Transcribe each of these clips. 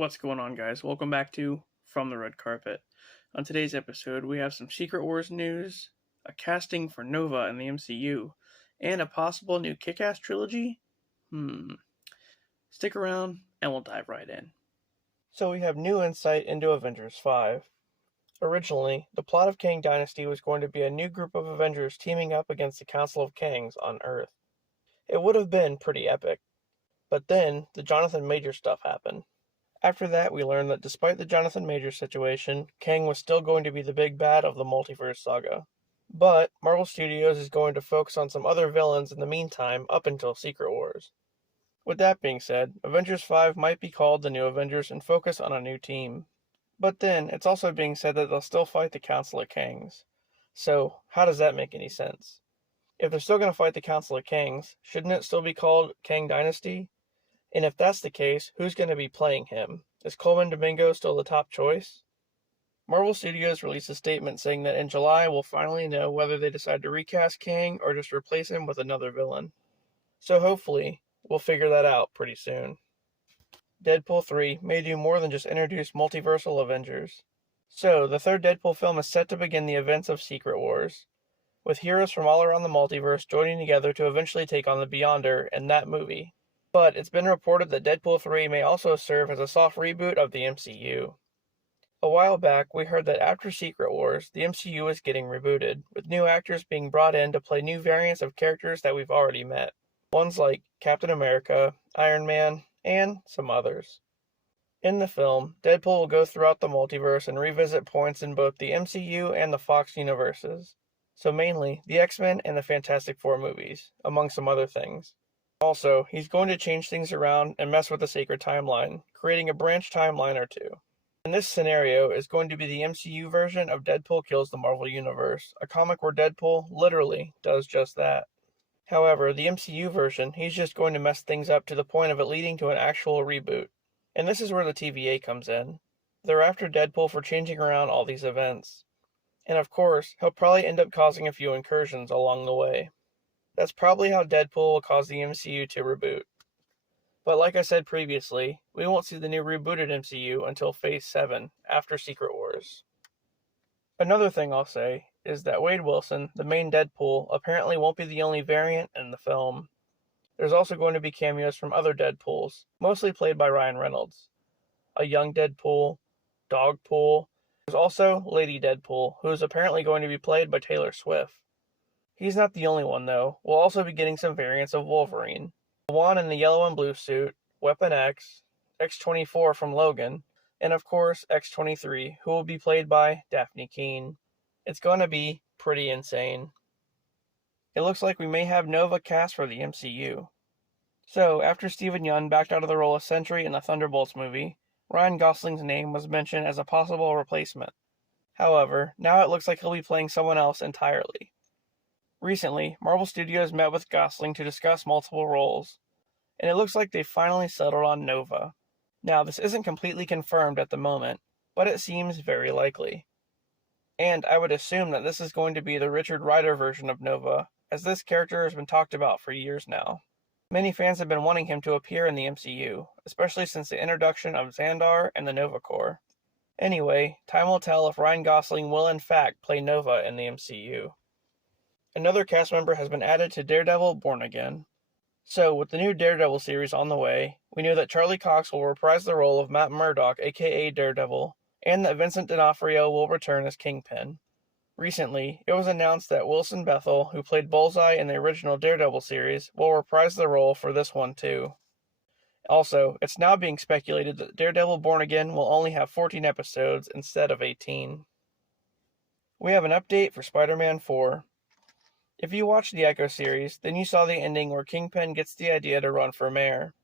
What's going on, guys? Welcome back to From the Red Carpet. On today's episode, we have some Secret Wars news, a casting for Nova in the MCU, and a possible new KickAss Trilogy? Stick around, and we'll dive right in. So we have new insight into Avengers 5. Originally, the plot of Kang Dynasty was going to be a new group of Avengers teaming up against the Council of Kangs on Earth. It would have been pretty epic. But then, the Jonathan Majors stuff happened. After that, we learned that despite the Jonathan Majors situation, Kang was still going to be the big bad of the multiverse saga. But Marvel Studios is going to focus on some other villains in the meantime up until Secret Wars. With that being said, Avengers 5 might be called the New Avengers and focus on a new team. But then, it's also being said that they'll still fight the Council of Kangs. So, how does that make any sense? If they're still going to fight the Council of Kangs, shouldn't it still be called Kang Dynasty? And if that's the case, who's going to be playing him? Is Coleman Domingo still the top choice? Marvel Studios released a statement saying that in July we'll finally know whether they decide to recast Kang or just replace him with another villain. So hopefully, we'll figure that out pretty soon. Deadpool 3 may do more than just introduce multiversal Avengers. So, the third Deadpool film is set to begin the events of Secret Wars, with heroes from all around the multiverse joining together to eventually take on the Beyonder in that movie. But it's been reported that Deadpool 3 may also serve as a soft reboot of the MCU. A while back, we heard that after Secret Wars, the MCU is getting rebooted, with new actors being brought in to play new variants of characters that we've already met. Ones like Captain America, Iron Man, and some others. In the film, Deadpool will go throughout the multiverse and revisit points in both the MCU and the Fox universes. So mainly, the X-Men and the Fantastic Four movies, among some other things. Also, he's going to change things around and mess with the sacred timeline, creating a branch timeline or two. And this scenario is going to be the MCU version of Deadpool Kills the Marvel Universe, a comic where Deadpool literally does just that. However, the MCU version, he's just going to mess things up to the point of it leading to an actual reboot. And this is where the TVA comes in. They're after Deadpool for changing around all these events. And of course, he'll probably end up causing a few incursions along the way. That's probably how Deadpool will cause the MCU to reboot. But like I said previously, we won't see the new rebooted MCU until Phase 7, after Secret Wars. Another thing I'll say is that Wade Wilson, the main Deadpool, apparently won't be the only variant in the film. There's also going to be cameos from other Deadpools, mostly played by Ryan Reynolds. A young Deadpool, Dogpool. There's also Lady Deadpool, who is apparently going to be played by Taylor Swift. He's not the only one, though. We'll also be getting some variants of Wolverine. The one in the yellow and blue suit, Weapon X, X-24 from Logan, and of course X-23, who will be played by Daphne Keane. It's gonna be pretty insane. It looks like we may have Nova cast for the MCU. So, after Steven Yeun backed out of the role of Sentry in the Thunderbolts movie, Ryan Gosling's name was mentioned as a possible replacement. However, now it looks like he'll be playing someone else entirely. Recently, Marvel Studios met with Gosling to discuss multiple roles, and it looks like they finally settled on Nova. Now, this isn't completely confirmed at the moment, but it seems very likely. And I would assume that this is going to be the Richard Rider version of Nova, as this character has been talked about for years now. Many fans have been wanting him to appear in the MCU, especially since the introduction of Xandar and the Nova Corps. Anyway, time will tell if Ryan Gosling will in fact play Nova in the MCU. Another cast member has been added to Daredevil Born Again. So, with the new Daredevil series on the way, we know that Charlie Cox will reprise the role of Matt Murdock, aka Daredevil, and that Vincent D'Onofrio will return as Kingpin. Recently, it was announced that Wilson Bethel, who played Bullseye in the original Daredevil series, will reprise the role for this one too. Also, it's now being speculated that Daredevil Born Again will only have 14 episodes instead of 18. We have an update for Spider-Man 4. If you watched the Echo series, then you saw the ending where Kingpin gets the idea to run for mayor.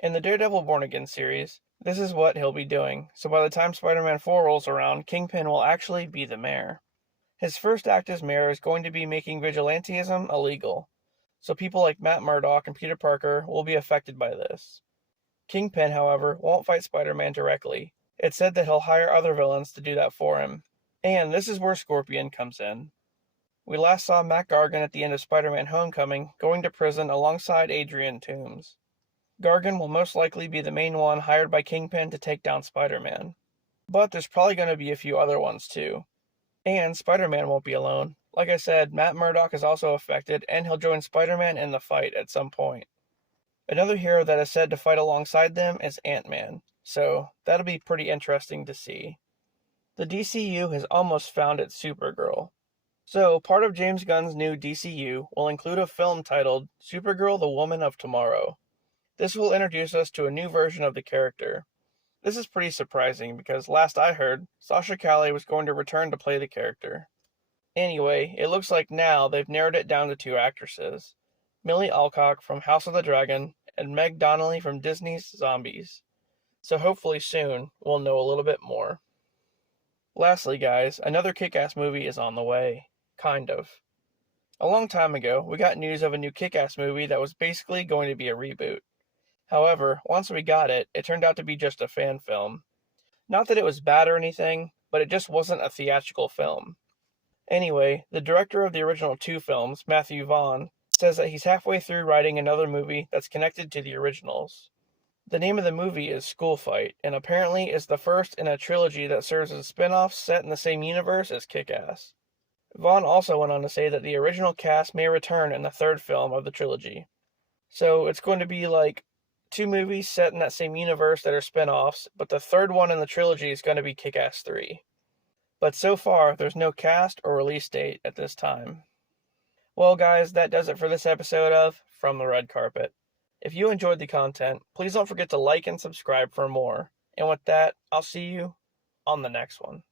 In the Daredevil Born Again series, this is what he'll be doing, so by the time Spider-Man 4 rolls around, Kingpin will actually be the mayor. His first act as mayor is going to be making vigilantism illegal, so people like Matt Murdock and Peter Parker will be affected by this. Kingpin, however, won't fight Spider-Man directly. It's said that he'll hire other villains to do that for him. And this is where Scorpion comes in. We last saw Mac Gargan at the end of Spider-Man Homecoming going to prison alongside Adrian Toomes. Gargan will most likely be the main one hired by Kingpin to take down Spider-Man. But there's probably going to be a few other ones too. And Spider-Man won't be alone. Like I said, Matt Murdock is also affected, and he'll join Spider-Man in the fight at some point. Another hero that is said to fight alongside them is Ant-Man, so that'll be pretty interesting to see. The DCU has almost found its Supergirl. So, part of James Gunn's new DCU will include a film titled Supergirl the Woman of Tomorrow. This will introduce us to a new version of the character. This is pretty surprising because last I heard, Sasha Calle was going to return to play the character. Anyway, it looks like now they've narrowed it down to 2 actresses. Millie Alcock from House of the Dragon and Meg Donnelly from Disney's Zombies. So hopefully soon we'll know a little bit more. Lastly guys, another Kick-Ass movie is on the way. Kind of. A long time ago, we got news of a new Kick-Ass movie that was basically going to be a reboot. However, once we got it, it turned out to be just a fan film. Not that it was bad or anything, but it just wasn't a theatrical film. Anyway, the director of the original 2 films, Matthew Vaughn, says that he's halfway through writing another movie that's connected to the originals. The name of the movie is School Fight, and apparently is the first in a trilogy that serves as a spin-off set in the same universe as Kick-Ass. Vaughn also went on to say that the original cast may return in the 3rd film of the trilogy. So it's going to be like 2 movies set in that same universe that are spin-offs, but the 3rd one in the trilogy is going to be Kick-Ass 3. But so far, there's no cast or release date at this time. Well guys, that does it for this episode of From the Red Carpet. If you enjoyed the content, please don't forget to like and subscribe for more. And with that, I'll see you on the next one.